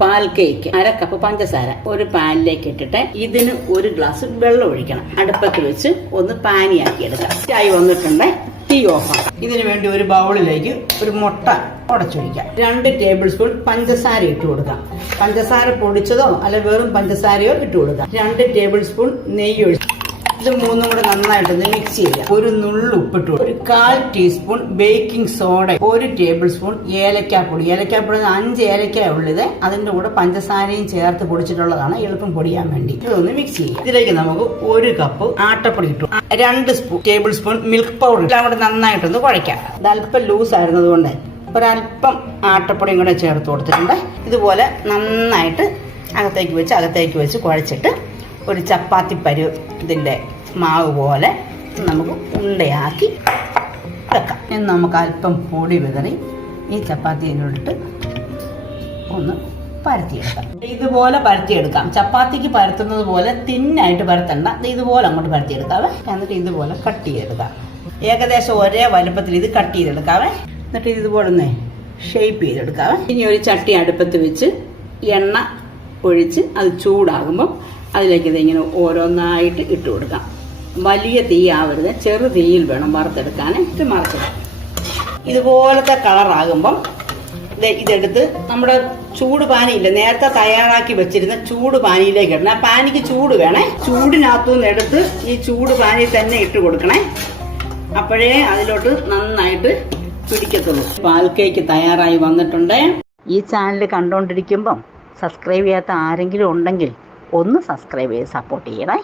പാൽ cake 1/2 cup പഞ്ചസാര ഒരു പാനിലേക്ക് ഇട്ടിട്ട് ഇതിന് 1 ഗ്ലാസ് വെള്ളം ഒഴിക്കണം. അടുപ്പത്ത് വെച്ച് ഒന്ന് പാനിയാക്കി എടുക്കാം. ചായ വന്നിട്ടുണ്ട്, തീ ഓഫാക്കാം. ഇതിനു വേണ്ടി ഒരു ബൗളിലേക്ക് ഒരു മുട്ട ഉടച്ചൊഴിക്കാം. 2 ടേബിൾ സ്പൂൺ പഞ്ചസാര ഇട്ട് കൊടുക്കാം. പഞ്ചസാര പൊടിച്ചതോ അല്ല വെറും പഞ്ചസാരയോ ഇട്ട് കൊടുക്കാം. 2 ടേബിൾ സ്പൂൺ നെയ്യ് ഒഴിച്ചു. ഇത് മൂന്നും കൂടെ നന്നായിട്ടൊന്ന് മിക്സ് ചെയ്യാം. ഒരു നുള്ളു ഉപ്പിട്ടു, ഒരു 1/4 teaspoon baking soda, 1 tablespoon ഏലക്കാപ്പൊടി. ഏലക്കാപ്പൊടി 5 ഏലക്കായ ഉള്ളത്, അതിന്റെ കൂടെ പഞ്ചസാരയും ചേർത്ത് പൊടിച്ചിട്ടുള്ളതാണ്, എളുപ്പം പൊടിയാൻ വേണ്ടി. ഇതൊന്ന് മിക്സ് ചെയ്യാം. ഇതിലേക്ക് നമുക്ക് 1 കപ്പ് ആട്ടപ്പൊടി ഇട്ടു, 2 ടേബിൾ സ്പൂൺ മിൽക്ക് പൗഡർ, എല്ലാം കൂടെ നന്നായിട്ടൊന്ന് കുഴയ്ക്കാം. ഇത് അല്പം ലൂസ് ആയിരുന്നതുകൊണ്ട് ഒരല്പം ആട്ടപ്പൊടിയും കൂടെ ചേർത്ത് കൊടുത്തിട്ടുണ്ട്. ഇതുപോലെ നന്നായിട്ട് അകത്തേക്ക് വെച്ച് കുഴച്ചിട്ട് ഒരു ചപ്പാത്തി ഇതിന്റെ മാവ് പോലെ നമുക്ക് ഉണ്ടയാക്കി വെക്കാം. ഇനി നമുക്ക് അല്പം പൊടി വിതറി ഈ ചപ്പാത്തിയിലോട്ട് ഒന്ന് പരത്തിയെടുക്കാം. ഇതുപോലെ പരത്തിയെടുക്കാം. ചപ്പാത്തിക്ക് പരത്തുന്നത് പോലെ തിന്നായിട്ട് പരത്തണ്ട, ഇതുപോലെ അങ്ങോട്ട് പരത്തിയെടുക്കാവേ. എന്നിട്ട് ഇതുപോലെ കട്ട് ചെയ്തെടുക്കാം. ഏകദേശം ഒരേ വലുപ്പത്തിൽ ഇത് കട്ട് ചെയ്തെടുക്കാവേ. എന്നിട്ട് ഇതുപോലെ ഒന്ന് ഷേപ്പ് ചെയ്തെടുക്കാവേ. ഇനി ഒരു ചട്ടി അടുപ്പത്ത് വെച്ച് എണ്ണ ഒഴിച്ച് അത് ചൂടാകുമ്പോൾ അതിലേക്ക് ഇതിങ്ങനെ ഓരോന്നായിട്ട് ഇട്ട് കൊടുക്കാം. വലിയ തീ ആവരുത്, ചെറു തീയിൽ വേണം വറുത്തെടുക്കാൻ. ഇത് മറച്ചിടാം. ഇതുപോലത്തെ കളറാകുമ്പം ഇതെടുത്ത് നമ്മുടെ ചൂട് പാനിയില്ല, നേരത്തെ തയ്യാറാക്കി വെച്ചിരുന്ന ചൂട് പാനിയിലേക്ക് ഇടണം. ആ പാനിക്ക് ചൂട് വേണേ. ചൂടിനകത്തുനിന്ന് എടുത്ത് ഈ ചൂട് പാനിയിൽ തന്നെ ഇട്ട് കൊടുക്കണേ. അപ്പോഴേ അതിലോട്ട് നന്നായിട്ട് പിടിക്കത്തുള്ളൂ. പാൽ കേക്ക് തയ്യാറായി വന്നിട്ടുണ്ട്. ഈ ചാനൽ കണ്ടുകൊണ്ടിരിക്കുമ്പം സബ്സ്ക്രൈബ് ചെയ്യാത്ത ആരെങ്കിലും ഉണ്ടെങ്കിൽ ഒന്ന് സബ്സ്ക്രൈബ് ചെയ്ത് സപ്പോർട്ട് ചെയ്യണേ.